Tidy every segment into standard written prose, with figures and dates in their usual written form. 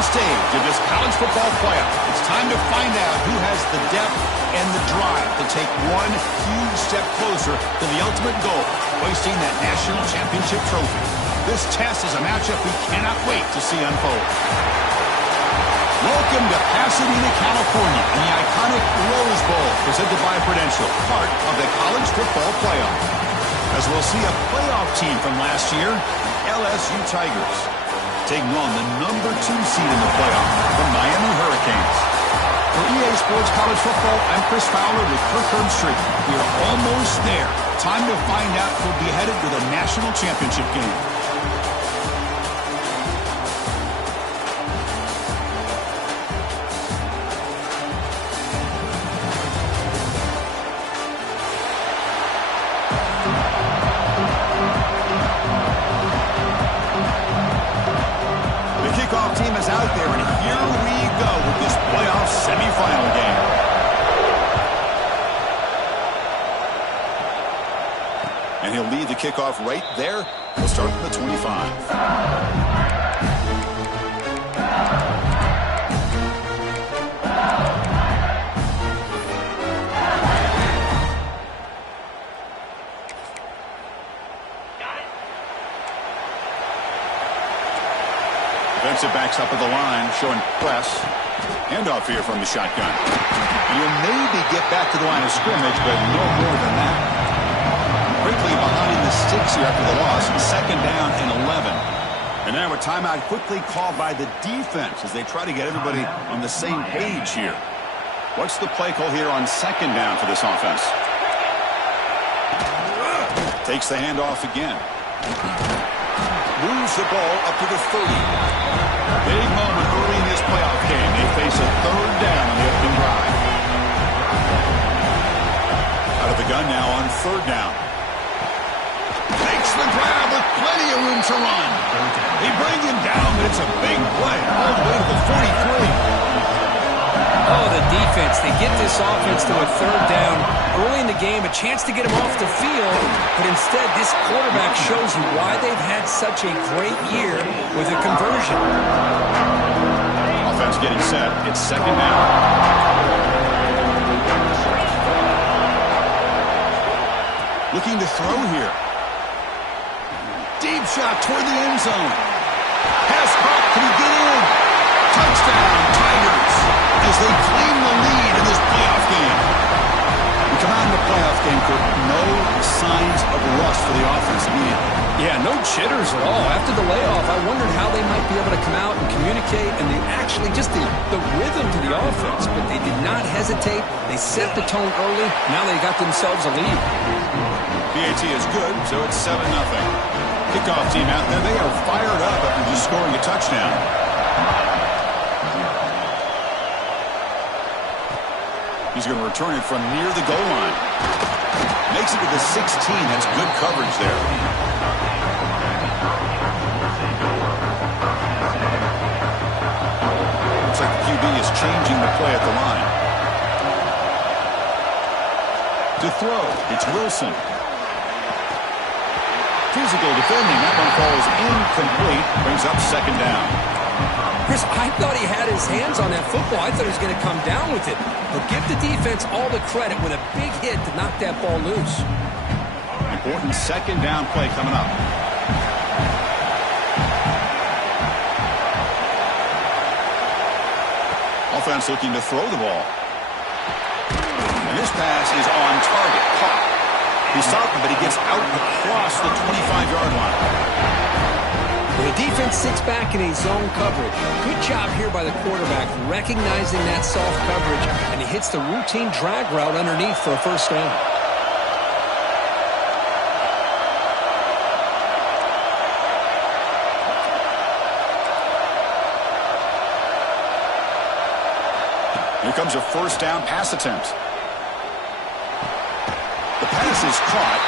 final stage of this college football playoff. It's time to find out who has the depth and the drive to take one huge step closer to the ultimate goal, hoisting that national championship trophy. This test is a matchup we cannot wait to see unfold. Welcome to Pasadena, California, and the iconic Rose Bowl, presented by Prudential, part of the college football playoff. As we'll see a playoff team from last year, the LSU Tigers, taking on the number 2 seed in the playoff, the Miami Hurricanes. For EA Sports College Football, I'm Chris Fowler with Kirk Herbstreit. We are almost there. Time to find out who'll be headed to the national championship game. Team is out there, and here we go with this playoff semifinal game. And he'll lead the kickoff right there. We'll start from the 25. Defensive backs up at the line, showing press. Handoff here from the shotgun. And he'll maybe get back to the line of scrimmage, but no more than that. Quickly behind the sticks here after the loss. 2nd down and 11. And now a timeout quickly called by the defense as they try to get everybody on the same page here. What's the play call here on 2nd down for this offense? Takes the handoff again. Moves the ball up to the 30. Big moment early in this playoff game. They face a 3rd down on the opening drive. Out of the gun now on 3rd down. Makes the grab with plenty of room to run. They bring him down, but it's a big play all the way to the 43. Oh, the defense. They get this offense to a 3rd down early in the game, a chance to get him off the field, but instead this quarterback shows you why they've had such a great year with a conversion. Offense getting set. It's 2nd down. Looking to throw here. Deep shot toward the end zone. Pass caught. Can he get in? Touchdown, Tigers, as they claim the lead in this playoff game. We come out in the playoff game, Kirk. No signs of rust for the offense immediately. Yeah, no jitters at all. After the layoff, I wondered how they might be able to come out and communicate, and they actually just the rhythm to the offense, but they did not hesitate. They set the tone early. Now they got themselves a lead. PAT is good, so it's 7-0. Kickoff team out there. They are fired up after just scoring a touchdown. He's going to return it from near the goal line. Makes it to the 16. That's good coverage there. Looks like the QB is changing the play at the line. To throw, it's Wilson. Physical defending. That one falls incomplete. Brings up 2nd down. Chris, I thought he had his hands on that football. I thought he was going to come down with it. But give the defense all the credit with a big hit to knock that ball loose. Important 2nd down play coming up. Offense looking to throw the ball. And this pass is on target. Caught. He stopped him, but he gets out across the 25-yard line. The defense sits back in a zone coverage. Good job here by the quarterback, recognizing that soft coverage, and he hits the routine drag route underneath for a 1st down. Here comes a 1st down pass attempt. The pass is caught.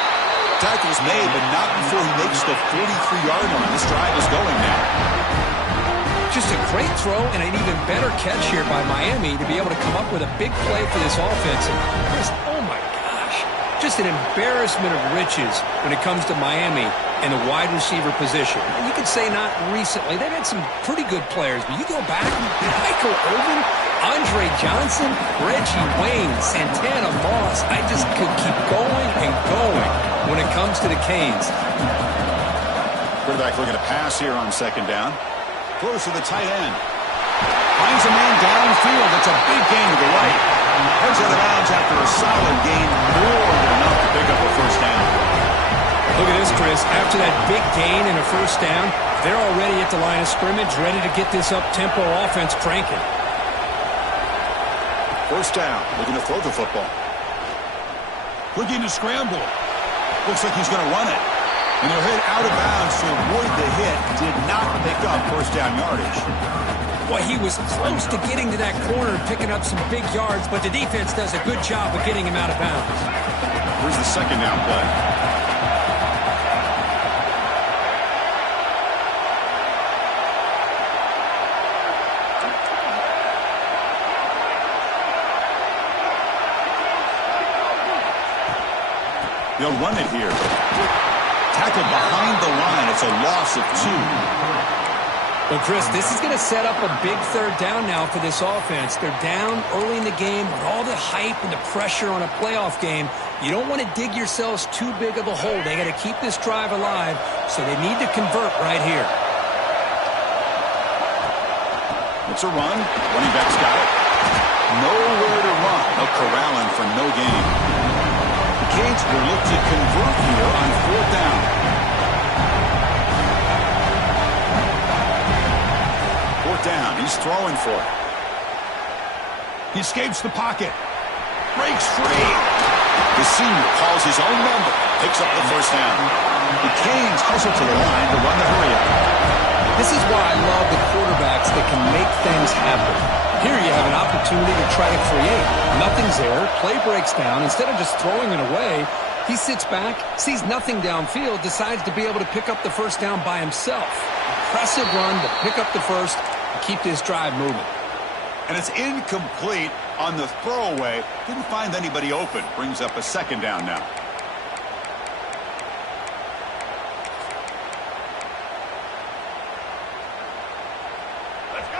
Tackle's made, but not before he makes the 43-yard line. This drive is going now. Just a great throw and an even better catch here by Miami to be able to come up with a big play for this offense. And Chris, oh my gosh, Just an embarrassment of riches when it comes to Miami and the wide receiver position. And you could say not recently. They've had some pretty good players, but you go back, Michael Irvin, Andre Johnson, Reggie Wayne, Santana Moss. I just could keep going and going when it comes to the Canes. Quarterback looking to pass here on second down. Close to the tight end. Finds a man downfield. That's a big gain to the right. Heads out of bounds after a solid gain, more than enough to pick up a first down. Look at this, Chris. After that big gain and a first down, they're already at the line of scrimmage, ready to get this up-tempo offense cranking. First down, looking to throw the football. Looking to scramble. Looks like he's going to run it. And he'll hit out of bounds to avoid the hit. Did not pick up first down yardage. Boy, he was close to getting to that corner, picking up some big yards, but the defense does a good job of getting him out of bounds. Here's the second down play. They'll run it here. Tackled behind the line. It's a loss of 2. Well, Chris, this is going to set up a big third down now for this offense. They're down early in the game with all the hype and the pressure on a playoff game. You don't want to dig yourselves too big of a hole. They got to keep this drive alive, so they need to convert right here. It's a run. Running back's got it. Nowhere to run. No corralling for no gain. The Canes will look to convert here on fourth down. Fourth down. He's throwing for it. He escapes the pocket. Breaks free. The senior calls his own number. Picks up the first down. The Canes hustle to the line to run the hurry-up. This is why I love the quarterbacks that can make things happen. Here you have an opportunity to try to create. Nothing's there. Play breaks down. Instead of just throwing it away, he sits back, sees nothing downfield, decides to be able to pick up the first down by himself. Impressive run to pick up the first and keep this drive moving. And it's incomplete on the throwaway. Didn't find anybody open. Brings up a second down now.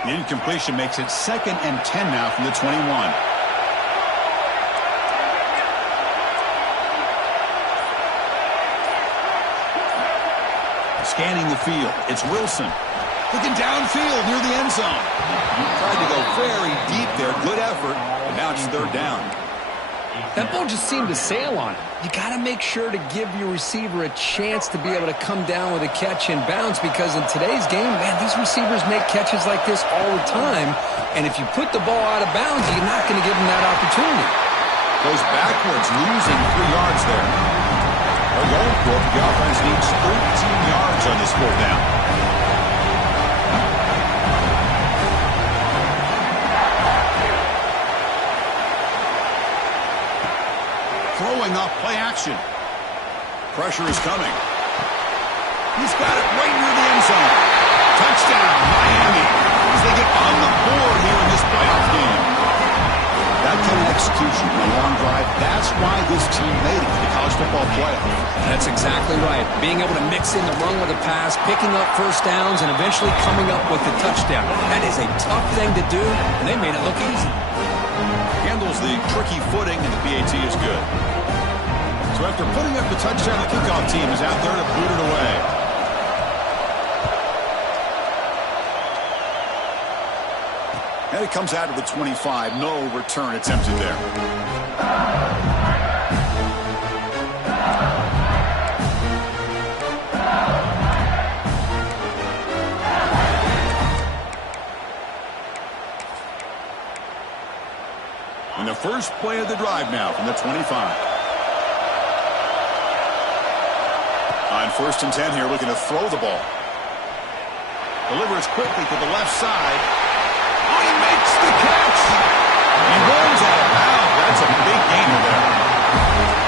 The incompletion makes it 2nd and 10 now from the 21. Scanning the field. It's Wilson. Looking downfield near the end zone. Tried to go very deep there. Good effort. But now it's third down. That ball just seemed to sail on it. You got to make sure to give your receiver a chance to be able to come down with a catch and bounce, because in today's game, man, these receivers make catches like this all the time. And if you put the ball out of bounds, you're not going to give them that opportunity. Goes backwards, losing 3 yards there. They're going for it. The offense needs 13 yards on this fourth down. Throwing off play action. Pressure is coming. He's got it right near the end zone. Touchdown, Miami, as they get on the board here in this playoff game. That kind of execution in a long drive, that's why this team made it to the college football playoff. That's exactly right. Being able to mix in the run with a pass, picking up first downs, and eventually coming up with the touchdown. That is a tough thing to do, and they made it look easy. Handles the tricky footing, and the PAT is good. So after putting up the touchdown, the kickoff team is out there to boot it away. And it comes out of the 25. No return attempted there. And the first play of the drive now from the 25. On 1st and 10 here, looking to throw the ball. Delivers quickly to the left side. Oh, he makes the catch. He runs out of bounds. That's a big gainer there.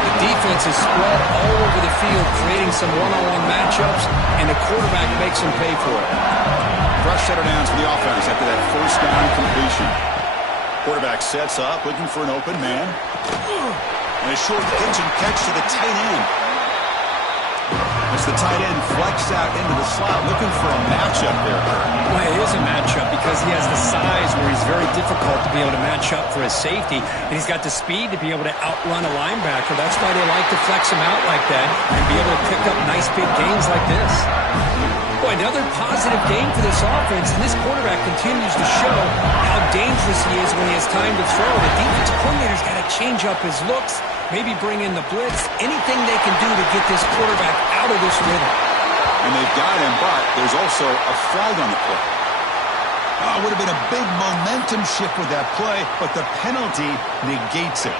The defense is spread all over the field, creating some one-on-one matchups, and the quarterback makes him pay for it. Fresh setter downs for the offense after that first down completion. Quarterback sets up, looking for an open man. And a short pitch and catch to the tight end. As the tight end flexed out into the slot, looking for a matchup there. Well, it is a matchup because he has the size where he's very difficult to be able to match up for his safety, and he's got the speed to be able to outrun a linebacker. That's why they like to flex him out like that and be able to pick up nice big gains like this. Boy, another positive game for this offense, and this quarterback continues to show how dangerous he is when he has time to throw. The defensive coordinator's got to change up his looks, maybe bring in the blitz, anything they can do to get this quarterback out of this rhythm. And they've got him, but there's also a flag on the play. It would have been a big momentum shift with that play, but the penalty negates it.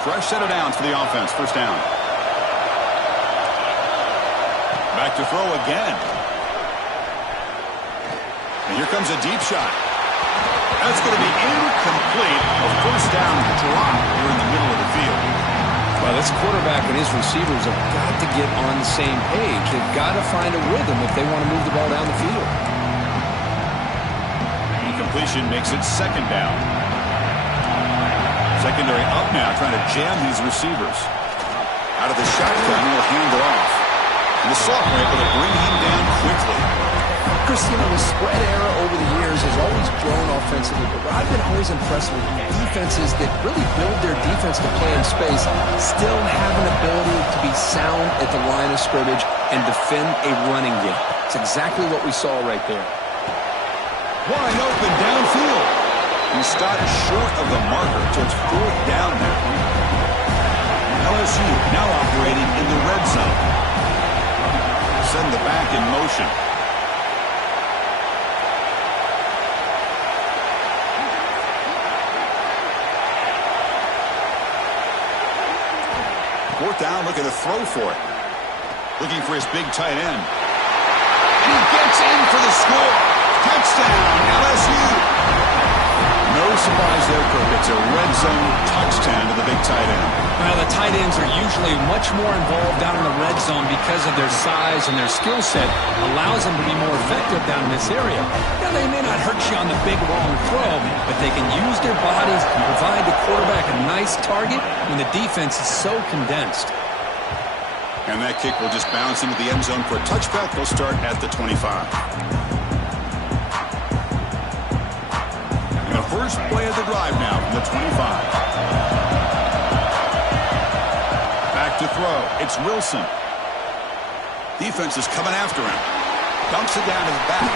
Fresh set of downs for the offense. First down. Back to throw again. And here comes a deep shot. That's going to be incomplete. A first down drop here in the middle of the field. Well, this quarterback and his receivers have got to get on the same page. They've got to find a rhythm if they want to move the ball down the field. Incompletion makes it second down. Secondary up now, trying to jam these receivers. Out of the shotgun, he'll hand it off. And the sophomore able to bring him down quickly. Chris, the spread era over the years has always grown offensively, but I've been always impressed with defenses that really build their defense to play in space, still have an ability to be sound at the line of scrimmage and defend a running game. It's exactly what we saw right there. Wide open downfield. He stopped short of the marker, so it's fourth down there. LSU now operating in the red zone. Send the back in motion. Fourth down, looking to throw for it. Looking for his big tight end. And he gets in for the score. Touchdown, LSU. No surprise there, Kirk. It's a red zone touchdown to the big tight end. Well, the tight ends are usually much more involved down in the red zone because of their size and their skill set allows them to be more effective down in this area. Now, they may not hurt you on the big, long throw, but they can use their bodies and provide the quarterback a nice target when the defense is so condensed. And that kick will just bounce into the end zone for a touchback. They'll start at the 25. And the first play of the drive now from the 25. To throw. It's Wilson. Defense is coming after him. Dumps it down to the back.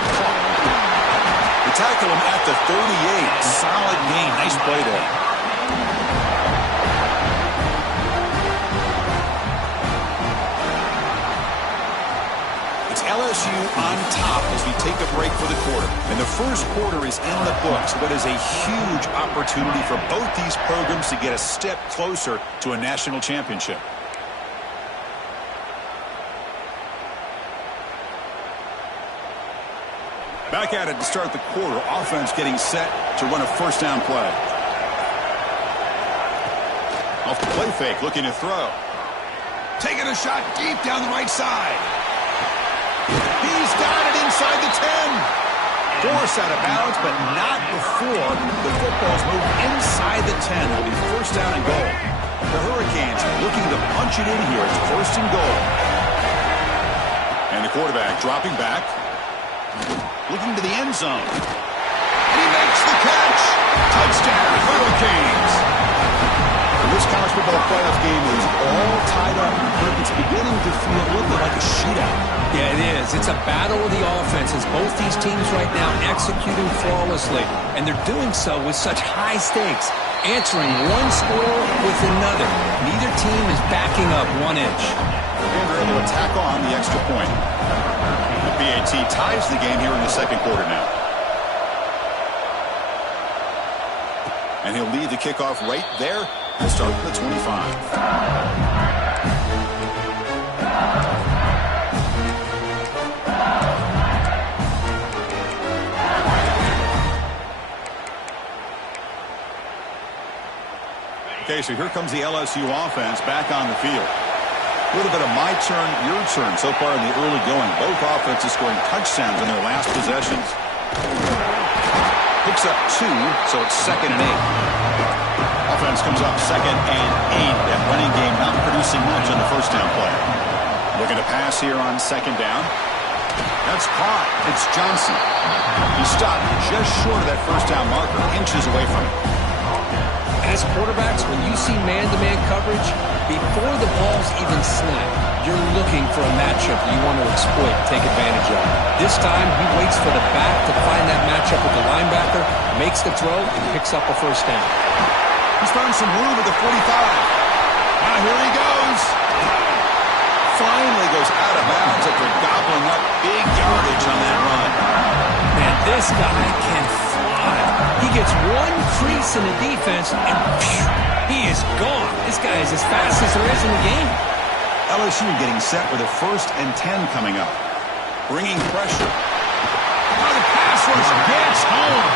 They tackle him at the 38. Solid gain. Nice play there. It's LSU on top as we take a break for the quarter. And the first quarter is in the books. What is a huge opportunity for both these programs to get a step closer to a national championship. Back at it to start the quarter. Offense getting set to run a first down play. Off the play fake, looking to throw. Taking a shot deep down the right side. He's got it inside the 10. Force out of bounds, but not before the football's moved inside the 10. It'll be first down and goal. The Hurricanes looking to punch it in here. It's first and goal. And the quarterback dropping back. Looking to the end zone. And he makes the catch. Touchdown, Hurricanes. This college football playoff game is all tied up. It's beginning to feel a little bit like a shootout. Yeah, it is. It's a battle of the offenses. Both these teams right now executing flawlessly. And they're doing so with such high stakes. Answering one score with another. Neither team is backing up 1 inch. And they're able to tack on the extra point. The BAT ties the game here in the second quarter now. And he'll lead the kickoff right there. He'll start at the 25. Okay, so here comes the LSU offense back on the field. A little bit of my turn, your turn so far in the early going. Both offenses scoring touchdowns in their last possessions. Picks up 2, so it's 2nd and 8. Offense comes up 2nd and 8. That running game not producing much on the first down play. Looking to pass here on 2nd down. That's caught. It's Johnson. He stopped just short of that first down marker, inches away from it. As quarterbacks, when you see man-to-man coverage, before the ball's even snapped, you're looking for a matchup you want to exploit, take advantage of. This time, he waits for the back to find that matchup with the linebacker, makes the throw, and picks up a first down. He's found some room at the 45. Now here he goes. Finally goes out of bounds after gobbling up big yardage on that run. Man, this guy can fly. He gets one crease in the defense, and phew, he is gone. This guy is as fast as there is in the game. LSU getting set with a 1st and 10 coming up. Bringing pressure. Now the pass rush gets home.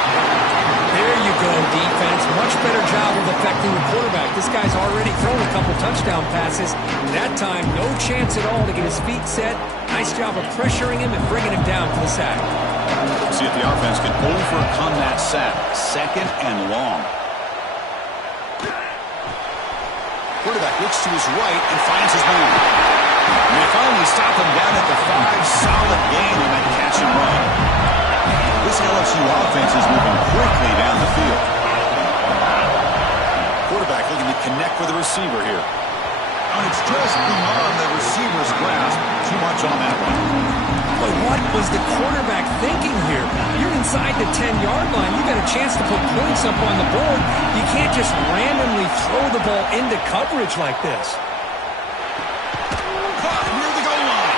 There you go, defense. Much better job of affecting the quarterback. This guy's already thrown a couple touchdown passes. That time, no chance at all to get his feet set. Nice job of pressuring him and bringing him down for the sack. See if the offense can overcome that sack. 2nd and long. Quarterback looks to his right and finds his man. And they finally stop him down at the 5. Solid gain on that catch and run. This LSU offense is moving quickly down the field. Quarterback looking to connect with the receiver here. And it's just beyond the receiver's grasp. Too much on that one. But what was the quarterback thinking here? You're inside the 10-yard line. You got a chance to put points up on the board. You can't just randomly throw the ball into coverage like this. Caught near the goal line.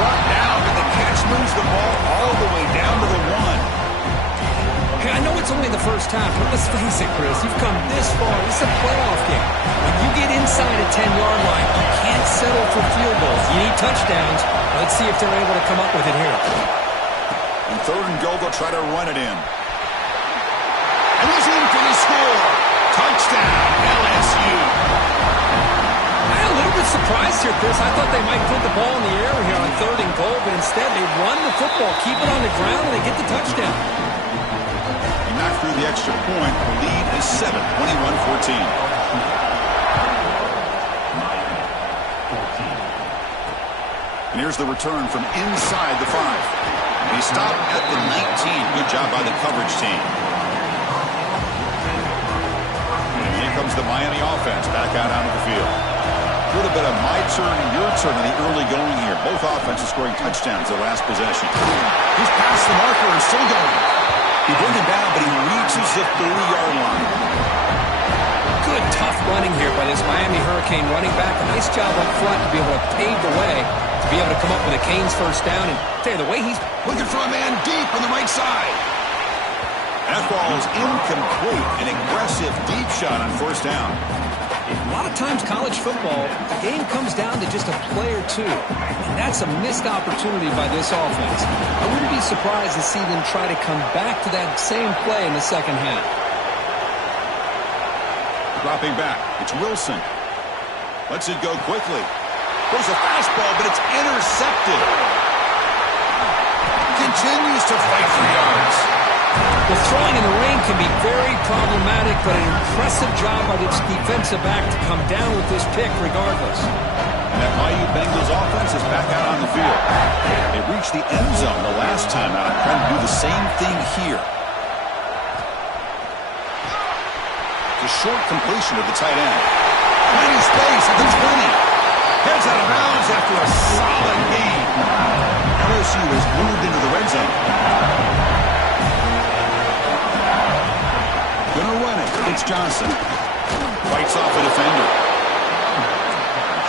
Brought down, and the catch moves the ball all the way down to the 1. Hey, I know it's only the first half, but let's face it, Chris. You've come this far. This is a playoff game. When you get inside a 10-yard line, you can't settle for field goals. You need touchdowns. Let's see if they're able to come up with it here. And 3rd and goal, they'll try to run it in. And he's in for the score. Touchdown, LSU. I'm a little bit surprised here, Chris. I thought they might put the ball in the air here on 3rd and goal, but instead they run the football, keep it on the ground, and they get the touchdown. He knocked through the extra point. The lead is 7, 21-14. And here's the return from inside the 5. He stopped at the 19. Good job by the coverage team. And here comes the Miami offense back out onto the field. A little bit of my turn and your turn in the early going here. Both offenses scoring touchdowns their last possession. He's past the marker and still going. He brings him down, but he reaches the 30-yard line. Good, tough running here by this Miami Hurricane running back. A nice job up front to be able to pave the way, to be able to come up with a Canes first down. And tell you, the way he's looking for a man deep on the right side. That ball is incomplete. An aggressive deep shot on first down. A lot of times college football, the game comes down to just a play or two. And that's a missed opportunity by this offense. I wouldn't be surprised to see them try to come back to that same play in the second half. Dropping back. It's Wilson. Lets it go quickly. Goes a fastball, but it's intercepted. Continues to fight for yards. The throwing in the rain can be very problematic, but an impressive job by this defensive back to come down with this pick regardless. And that Miami Bengals offense is back out on the field. They reached the end zone the last time out, trying to do the same thing here. The short completion of the tight end. Plenty of space at the 20. Heads out of bounds after a solid game. LSU has moved into the red zone. Gonna run it. It's Johnson. Fights off a defender.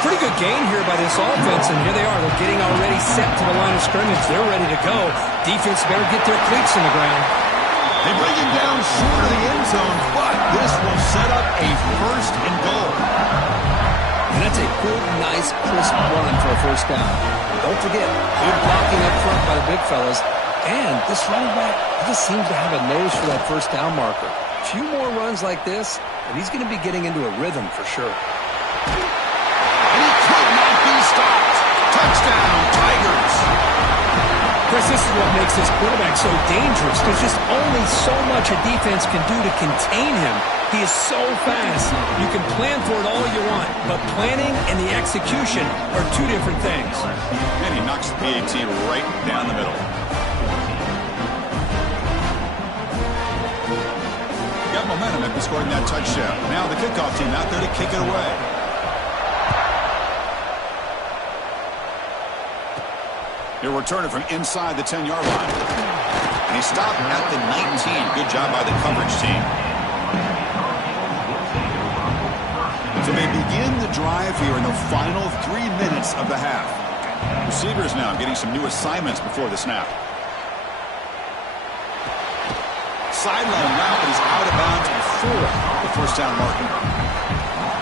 Pretty good gain here by this offense, and here they are. They're getting already set to the line of scrimmage. They're ready to go. Defense better get their cleats in the ground. They bring him down short of the end zone, but this will set up a first and goal. And that's a good, nice, crisp run for a first down. Don't forget, good blocking up front by the big fellas. And this running back, he just seems to have a nose for that first down marker. A few more runs like this, and he's going to be getting into a rhythm for sure. And he could not be stopped. Touchdown, Tigers. Chris, this is what makes this quarterback so dangerous. There's just only so much a defense can do to contain him. He is so fast. You can plan for it all you want, but planning and the execution are two different things. And he knocks the PAT right down the middle. Got momentum after scoring that touchdown. Now the kickoff team out there to kick it away. He'll return it from inside the 10-yard line. And he stopped at the 19. Good job by the coverage team. So they begin the drive here in the final 3 minutes of the half. Receivers now getting some new assignments before the snap. Sideline route, but he's out of bounds before the first down marker.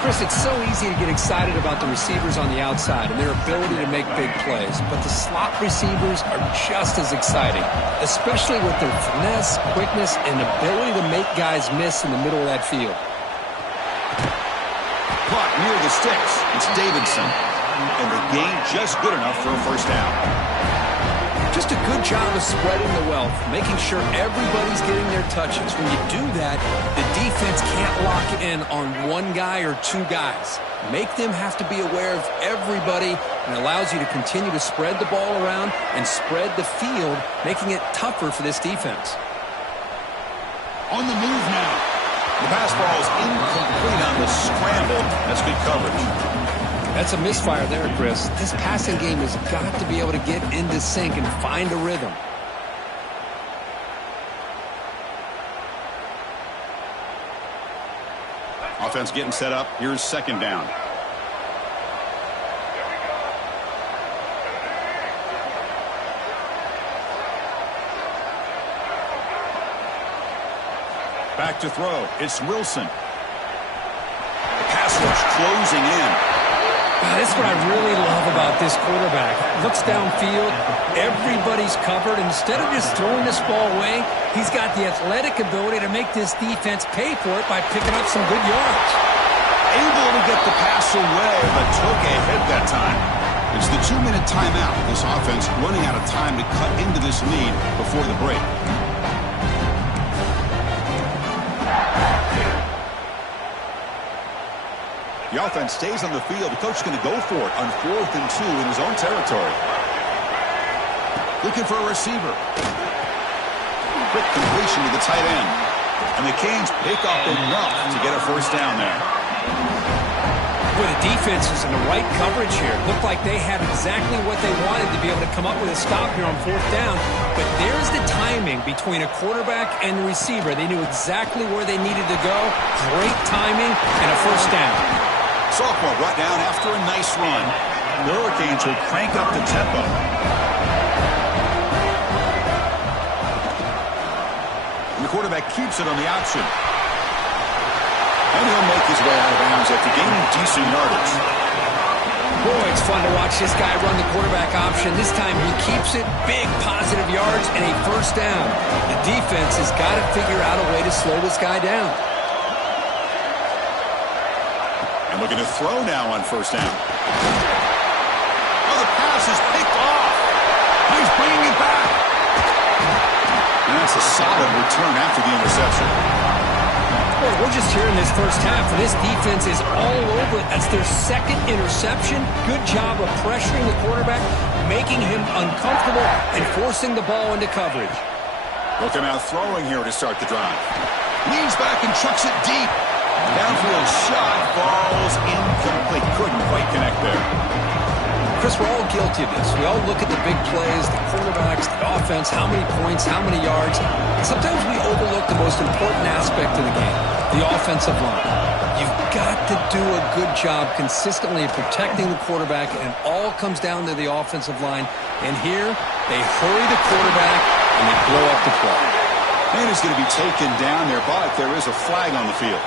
Chris, it's so easy to get excited about the receivers on the outside and their ability to make big plays, but the slot receivers are just as exciting, especially with their finesse, quickness, and ability to make guys miss in the middle of that field. Caught near the sticks. It's Davidson. And the gain just good enough for a first down. Just a good job of spreading the wealth, making sure everybody's getting their touches. When you do that, the defense can't lock in on one guy or two guys. Make them have to be aware of everybody, and allows you to continue to spread the ball around and spread the field, making it tougher for this defense. On the move now. The pass ball is incomplete on the scramble. That's good coverage. That's a misfire there, Chris. This passing game has got to be able to get into sync and find a rhythm. Offense getting set up. Here's second down. Back to throw. It's Wilson. The pass rush closing in. This is what I really love about this quarterback. Looks downfield, everybody's covered. Instead of just throwing this ball away, he's got the athletic ability to make this defense pay for it by picking up some good yards. Able to get the pass away, but took a hit that time. It's the 2-minute timeout. This offense running out of time to cut into this lead before the break. The offense stays on the field. The coach is going to go for it on 4th and 2 in his own territory. Looking for a receiver. Quick completion to the tight end. And the Canes pick up enough to get a first down there. Boy, the defense is in the right coverage here. Looked like they had exactly what they wanted to be able to come up with a stop here on 4th down. But there's the timing between a quarterback and the receiver. They knew exactly where they needed to go. Great timing and a first down. Sophomore brought down after a nice run. The Hurricanes will crank up the tempo. And the quarterback keeps it on the option. And he'll make his way out of bounds after gaining decent yardage. Boy, it's fun to watch this guy run the quarterback option. This time he keeps it, big positive yards, and a first down. The defense has got to figure out a way to slow this guy down. And looking to throw now on first down. Oh, the pass is picked off. He's bringing it back. And that's a solid return after the interception. Well, we're just here in this first half, and this defense is all over it. That's their second interception. Good job of pressuring the quarterback, making him uncomfortable, and forcing the ball into coverage. Looking out throwing here to start the drive. Leans back and chucks it deep. Downfield shot falls incomplete. Couldn't quite connect there. Chris, we're all guilty of this. We all look at the big plays, the quarterbacks, the offense, how many points, how many yards. And sometimes we overlook the most important aspect of the game, the offensive line. You've got to do a good job consistently of protecting the quarterback, and it all comes down to the offensive line. And here, they hurry the quarterback, and they blow up the play. And he's going to be taken down there, but there is a flag on the field.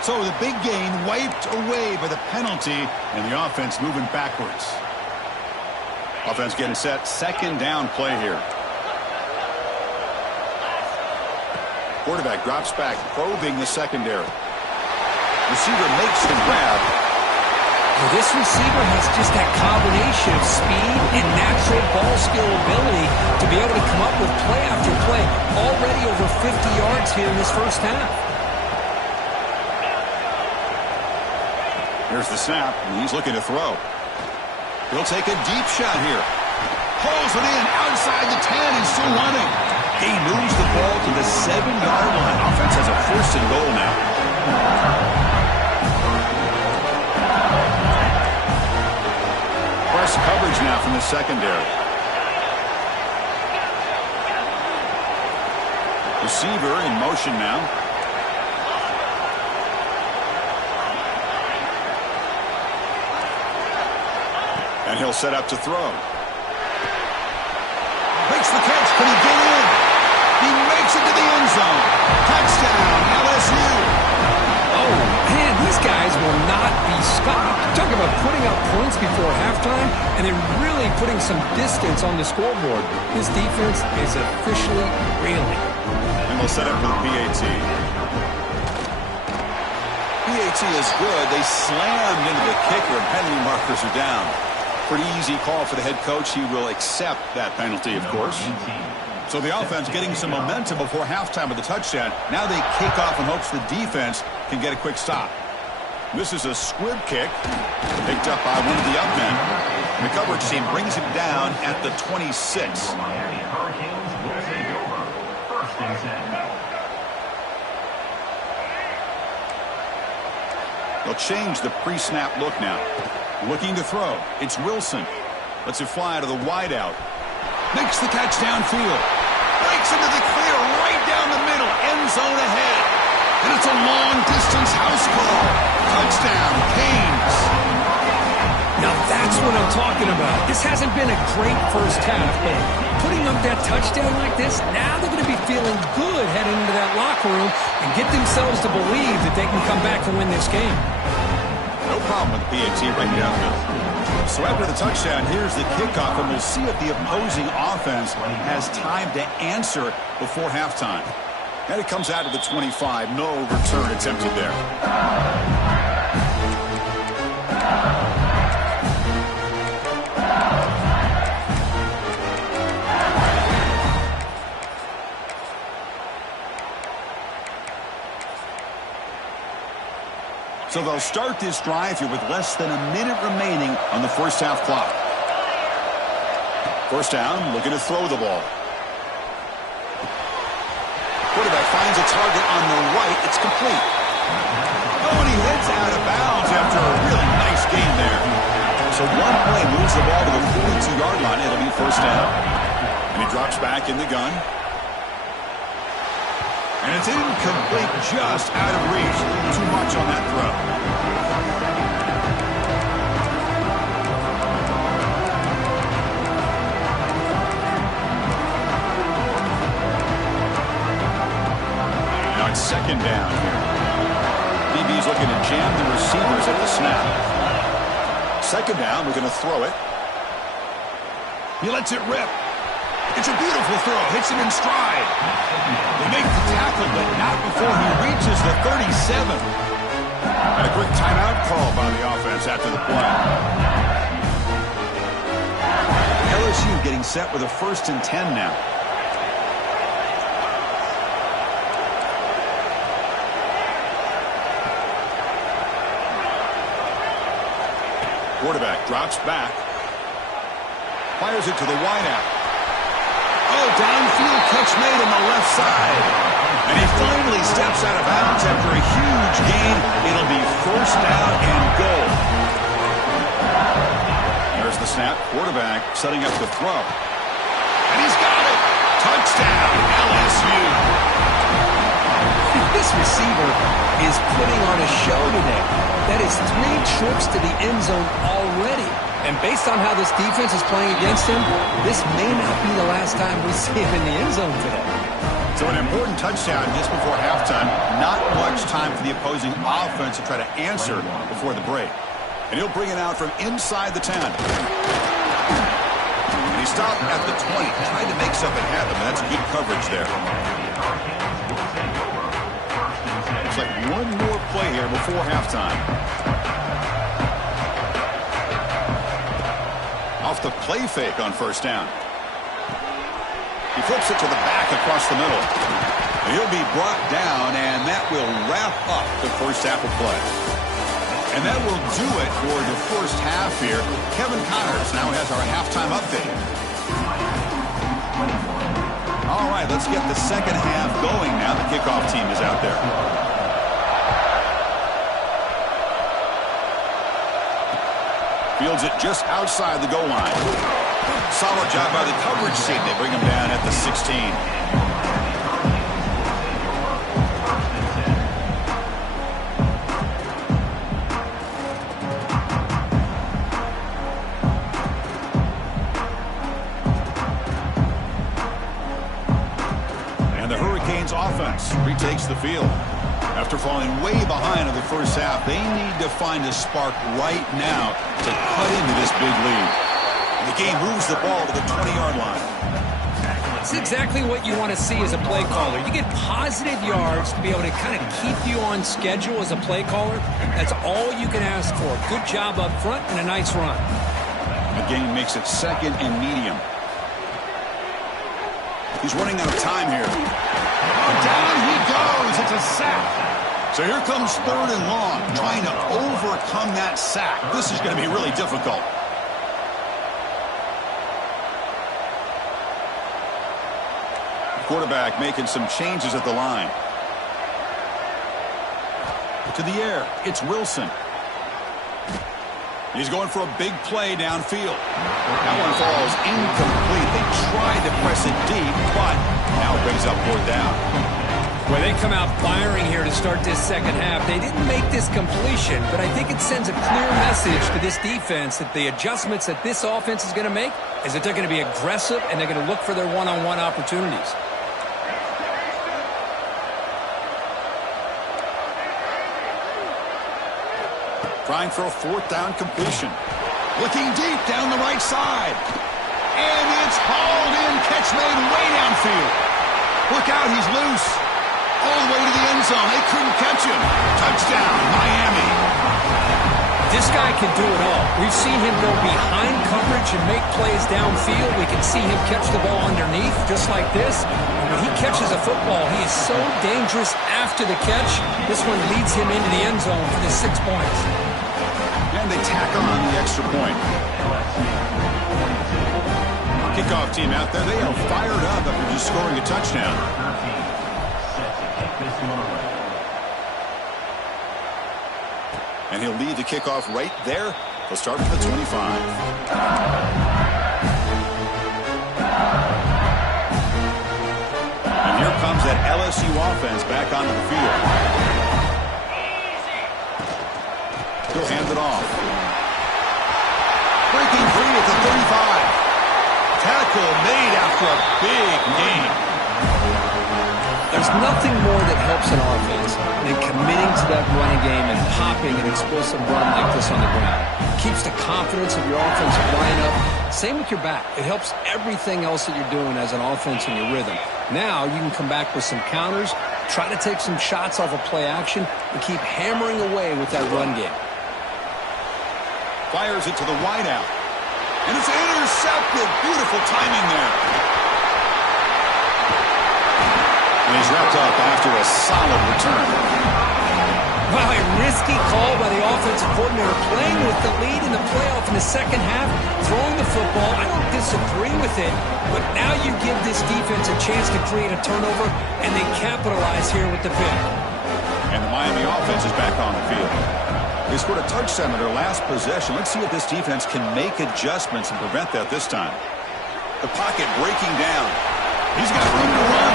So the big gain wiped away by the penalty, and the offense moving backwards. Offense getting set. Second down play here. Quarterback drops back, probing the secondary. Receiver makes the grab. Well, this receiver has just that combination of speed and natural natural ball skill ability to be able to come up with play after play. Already over 50 yards here in this first half. Here's the snap, and he's looking to throw. He'll take a deep shot here. Pulls it in outside the 10 and still running. He moves the ball to the 7-yard line. Offense has a 1st and goal now. Press coverage now from the secondary. Receiver in motion now. And he'll set up to throw. Makes the catch. Can he get in? He makes it to the end zone. Touchdown, LSU. Oh, man, these guys will not be stopped. Talk about putting up points before halftime and then really putting some distance on the scoreboard. This defense is officially reeling. And they'll set up for the PAT. PAT is good. They slammed into the kicker, and penalty markers are down. Pretty easy call for the head coach. He will accept that penalty, of course. So the offense getting some momentum before halftime with the touchdown. Now they kick off in hopes the defense can get a quick stop. This is a squib kick picked up by one of the up men. And the coverage team brings him down at the 26. They'll change the pre-snap look now. Looking to throw. It's Wilson. Lets it fly to the wideout. Makes the catch downfield. Breaks into the clear right down the middle. End zone ahead. And it's a long-distance house call. Touchdown, Canes. Now that's what I'm talking about. This hasn't been a great first half, but putting up that touchdown like this, now they're going to be feeling good heading into that locker room and get themselves to believe that they can come back and win this game. No problem with the PAT right now. So after the touchdown, here's the kickoff, and we'll see if the opposing offense has time to answer before halftime. And it comes out to the 25. No return attempted there. So they'll start this drive here with less than a minute remaining on the first half clock. First down, looking to throw the ball. Quarterback finds a target on the right. It's complete. Oh, and he heads out of bounds after a really nice gain there. So one play moves the ball to the 42-yard line. It'll be first down. And he drops back in the gun. And it's incomplete, just out of reach. Too much on that throw. Now it's second down here. DB's looking to jam the receivers at the snap. Second down, we're going to throw it. He lets it rip. It's a beautiful throw. Hits him in stride. They make the tackle, but not before he reaches the 37. And a quick timeout call by the offense after the play. LSU getting set with a 1st and 10 now. Quarterback drops back. Fires it to the wideout. Oh, downfield catch made on the left side. And he finally steps out of bounds after a huge gain. It'll be first down and goal. There's the snap. Quarterback setting up the throw. And he's got it. Touchdown, LSU. This receiver is putting on a show today. That is 3 trips to the end zone already. And based on how this defense is playing against him, this may not be the last time we see him in the end zone today. So an important touchdown just before halftime. Not much time for the opposing offense to try to answer before the break. And he'll bring it out from inside the 10. And he stopped at the 20, trying to make something happen. That's good coverage there. Looks like one more play here before halftime. Off the play fake on first down. He flips it to the back across the middle. He'll be brought down, and that will wrap up the first half of play. And that will do it for the first half here. Kevin Connors now has our halftime update. All right, let's get the second half going now. The kickoff team is out there. Fields it just outside the goal line. Solid job by the coverage team. They bring him down at the 16. Offense retakes the field. After falling way behind in the first half, they need to find a spark right now to cut into this big lead. The game moves the ball to the 20-yard line. It's exactly what you want to see as a play caller. You get positive yards to be able to kind of keep you on schedule as a play caller. That's all you can ask for. Good job up front and a nice run. The game makes it second and medium. He's running out of time here. Down he goes. It's a sack. So here comes third and long, trying to overcome that sack. This is going to be really difficult. Quarterback making some changes at the line. To the air, it's Wilson. He's going for a big play downfield. That one falls incomplete. They tried to press it deep, but now it brings up fourth down. Well, they come out firing here to start this second half. They didn't make this completion, but I think it sends a clear message to this defense that the adjustments that this offense is going to make is that they're going to be aggressive and they're going to look for their one-on-one opportunities. Trying for a fourth down completion. Looking deep down the right side. And it's hauled in. Catch made way downfield. Look out, he's loose. All the way to the end zone. They couldn't catch him. Touchdown, Miami. This guy can do it all. We've seen him go behind coverage and make plays downfield. We can see him catch the ball underneath, just like this. And when he catches a football, he is so dangerous after the catch. This one leads him into the end zone for the 6 points. And they tack on the extra point. Kickoff team out there. They are fired up after just scoring a touchdown. And he'll lead the kickoff right there. He'll start from the 25. And here comes that LSU offense back onto the field. He'll hand it off. Breaking free at the 35. Tackle made after a big gain. There's nothing more that helps an offense than committing to that running game and popping an explosive run like this on the ground. It keeps the confidence of your offensive lineup. Same with your back. It helps everything else that you're doing as an offense in your rhythm. Now you can come back with some counters, try to take some shots off of play action, and keep hammering away with that run game. Fires it to the wideout. And it's intercepted. Beautiful timing there. And he's wrapped up after a solid return. Wow, a risky call by the offensive coordinator, playing with the lead in the playoff in the second half, throwing the football. I don't disagree with it, but now you give this defense a chance to create a turnover, and they capitalize here with the pick. And the Miami offense is back on the field. They scored a touchdown on their last possession. Let's see if this defense can make adjustments and prevent that this time. The pocket breaking down. He's got room to run.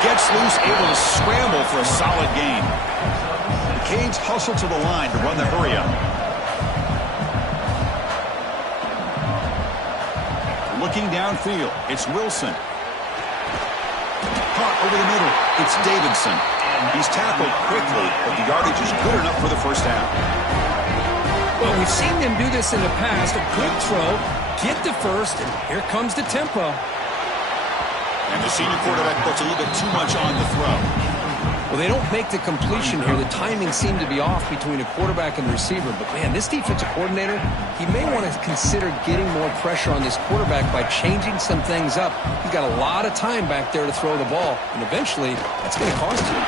Gets loose, able to scramble for a solid gain. The Canes hustle to the line to run the hurry-up. Looking downfield, it's Wilson. Caught over the middle, it's Davidson. He's tackled quickly, but the yardage is good enough for the first down. Well, we've seen them do this in the past. A good throw, get the first, and here comes the tempo. And the senior quarterback puts a little bit too much on the throw. Well, they don't make the completion here. The timing seemed to be off between a quarterback and the receiver. But, man, this defensive coordinator, he may want to consider getting more pressure on this quarterback by changing some things up. He's got a lot of time back there to throw the ball, and eventually that's going to cost you.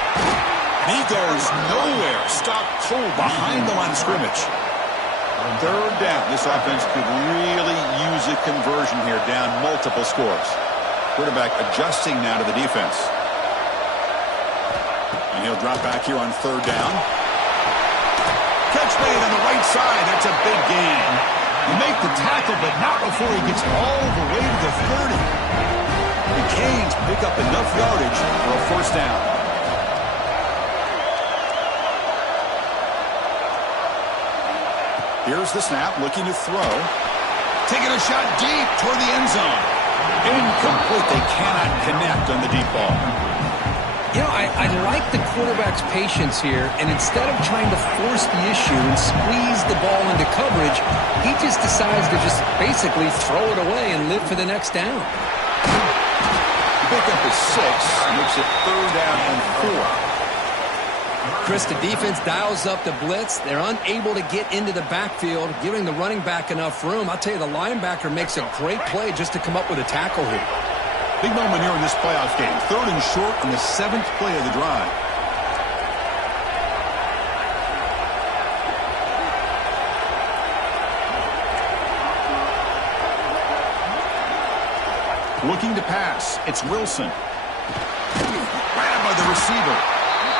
He goes nowhere. Stopped cold behind the line of scrimmage. Third down. This offense could really use a conversion here, down multiple scores. Quarterback adjusting now to the defense. And he'll drop back here on third down. Catch made on the right side. That's a big gain. You make the tackle, but not before he gets all the way to the 30. The Canes pick up enough yardage for a first down. Here's the snap, looking to throw. Taking a shot deep toward the end zone. Incomplete. They cannot connect on the deep ball. You know, I like the quarterback's patience here, and instead of trying to force the issue and squeeze the ball into coverage, he just decides to just basically throw it away and live for the next down. Pick up is 6, makes it third down and 4. Chris, the defense dials up the blitz. They're unable to get into the backfield, giving the running back enough room. I'll tell you, the linebacker makes a great play just to come up with a tackle here. Big moment here in this playoff game. Third and short on the 7th play of the drive. Looking to pass. It's Wilson. Grabbed by the receiver.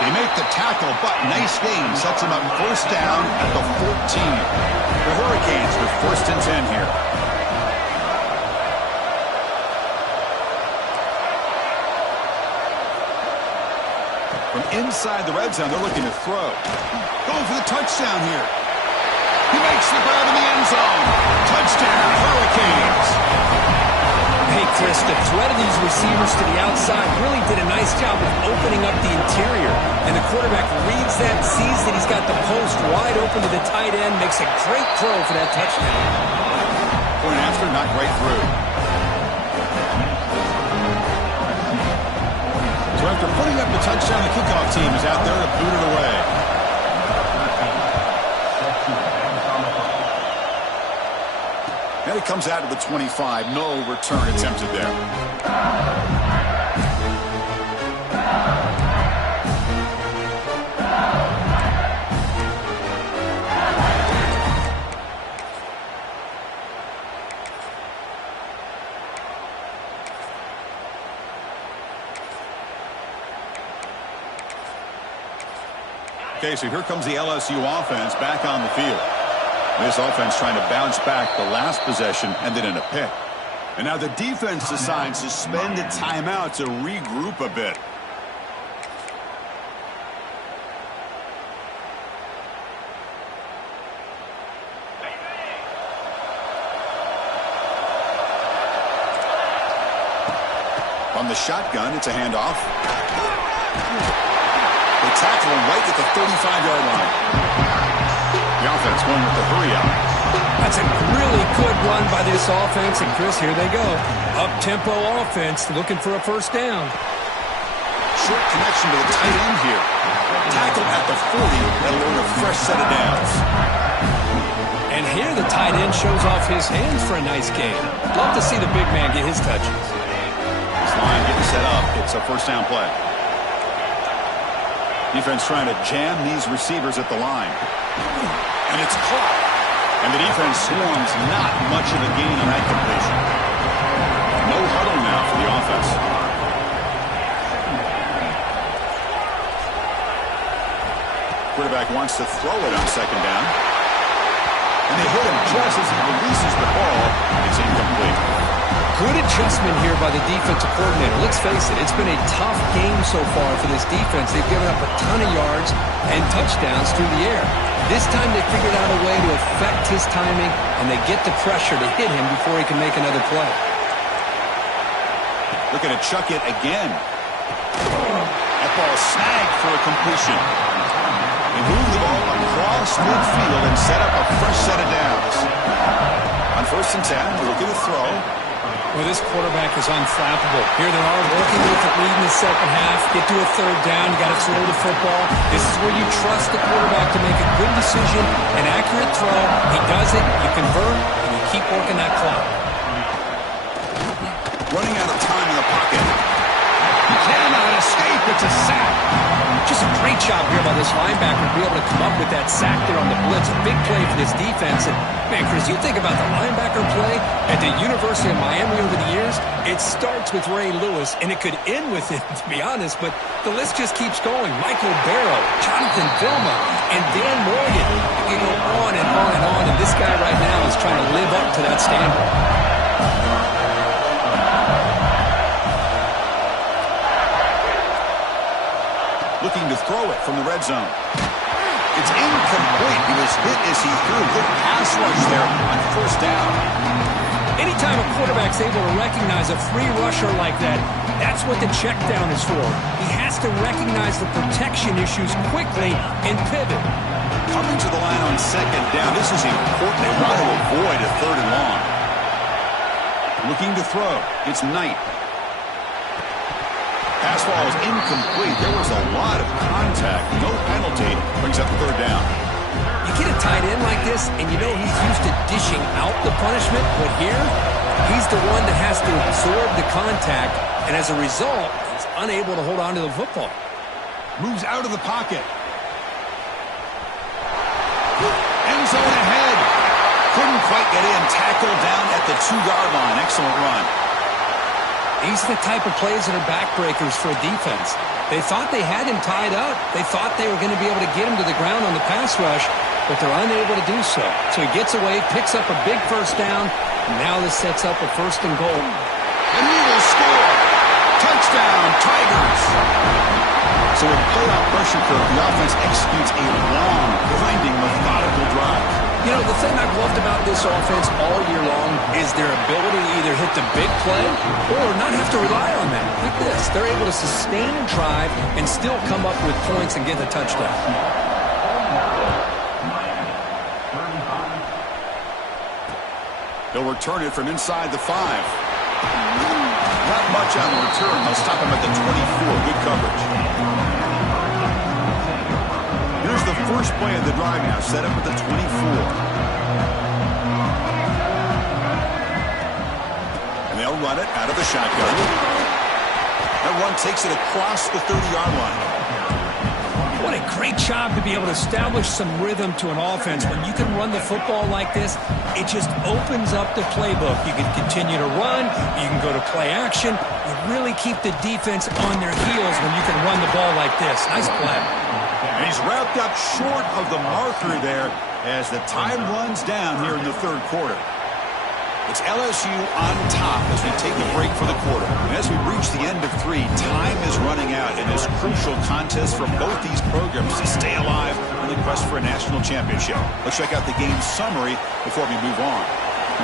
They make the tackle, but nice gain. Sets him up first down at the 14. The Hurricanes with first and 10 here. From inside the red zone, they're looking to throw. Going for the touchdown here. He makes the grab in the end zone. Touchdown, Hurricanes. Hey, Chris, the threat of these receivers to the outside really did a nice job of opening up the interior. And the quarterback reads that, sees that he's got the post wide open to the tight end, makes a great throw for that touchdown. Point after, not right through. So after putting up the touchdown, the kickoff team is out there to boot it away. And it comes out of the 25. No return attempted there. Okay, so here comes the LSU offense back on the field. This offense trying to bounce back the last possession, ended in a pick. And now the defense decides to spend a timeout to regroup a bit. From the shotgun, it's a handoff. They tackle him right at the 35-yard line. The offense going with the hurry out. That's a really good run by this offense. And, Chris, here they go. Up-tempo offense looking for a first down. Short connection to the tight end here. Tackle at the 40. That'll earn a fresh set of downs. And here the tight end shows off his hands for a nice gain. Love to see the big man get his touches. This line getting set up. It's a first down play. Defense trying to jam these receivers at the line. And it's caught. And the defense swarms not much of a gain on that completion. No huddle now for the offense. Quarterback wants to throw it on second down. And they hit him just as he releases the ball. It's incomplete. Good adjustment here by the defensive coordinator. Let's face it, it's been a tough game so far for this defense. They've given up a ton of yards and touchdowns through the air. This time they figured out a way to affect his timing, and they get the pressure to hit him before he can make another play. Looking to chuck it again. That ball snagged for a completion. They move the ball across midfield and set up a fresh set of downs. On first and 10, they're looking to throw. Well, this quarterback is unflappable. Here they are working with the lead in the second half. Get to a third down. You got to throw the football. This is where you trust the quarterback to make a good decision, an accurate throw. He does it, you convert, and you keep working that clock. Running out of time in the pocket. He cannot escape. It's a sack. Just a great job here by this linebacker to be able to come up with that sack there on the blitz. A big play for this defense. And, man, Chris, you think about the linebacker play at the University of Miami over the years, it starts with Ray Lewis, and it could end with it, to be honest, but the list just keeps going. Michael Barrow, Jonathan Vilma, and Dan Morgan. You can go on and on and on, and this guy right now is trying to live up to that standard. Looking to throw it from the red zone. It's incomplete. He was hit as he threw. Good pass rush there on first down. Anytime a quarterback's able to recognize a free rusher like that, that's what the check down is for. He has to recognize the protection issues quickly and pivot. Coming to the line on second down. This is important. They want to avoid a third and long. Looking to throw. It's Knight. Pass ball is incomplete. There was a lot of contact. No penalty. Brings up third down. You get a tight end like this, and you know he's used to dishing out the punishment, but here, he's the one that has to absorb the contact, and as a result, he's unable to hold on to the football. Moves out of the pocket. End zone ahead. Couldn't quite get in. Tackled down at the 2-yard line. Excellent run. These are the type of plays that are backbreakers for a defense. They thought they had him tied up. They thought they were going to be able to get him to the ground on the pass rush, but they're unable to do so. So he gets away, picks up a big first down, and now this sets up a first and goal. And he will score. Touchdown, Tigers. So in playoff pressure curve, the offense executes a long, grinding, methodical drive. You know, the thing I've loved about this offense all year long is their ability to either hit the big play or not have to rely on that. Like this, they're able to sustain a drive and still come up with points and get the touchdown. They'll return it from inside the 5. Not much on the return. They'll stop him at the 24. Good coverage. Here's the first play of the drive now, set up at the 24. And they'll run it out of the shotgun. That run takes it across the 30-yard line. What a great job to be able to establish some rhythm to an offense. When you can run the football like this, it just opens up the playbook. You can continue to run. You can go to play action. You really keep the defense on their heels when you can run the ball like this. Nice play. And he's wrapped up short of the marker there as the time runs down here in the third quarter. It's LSU on top as we take a break for the quarter. And as we reach the end of 3, time is running out in this crucial contest for both these programs to stay alive in the quest for a national championship. Let's check out the game summary before we move on.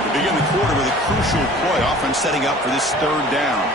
We begin the quarter with a crucial play, offense setting up for this third down.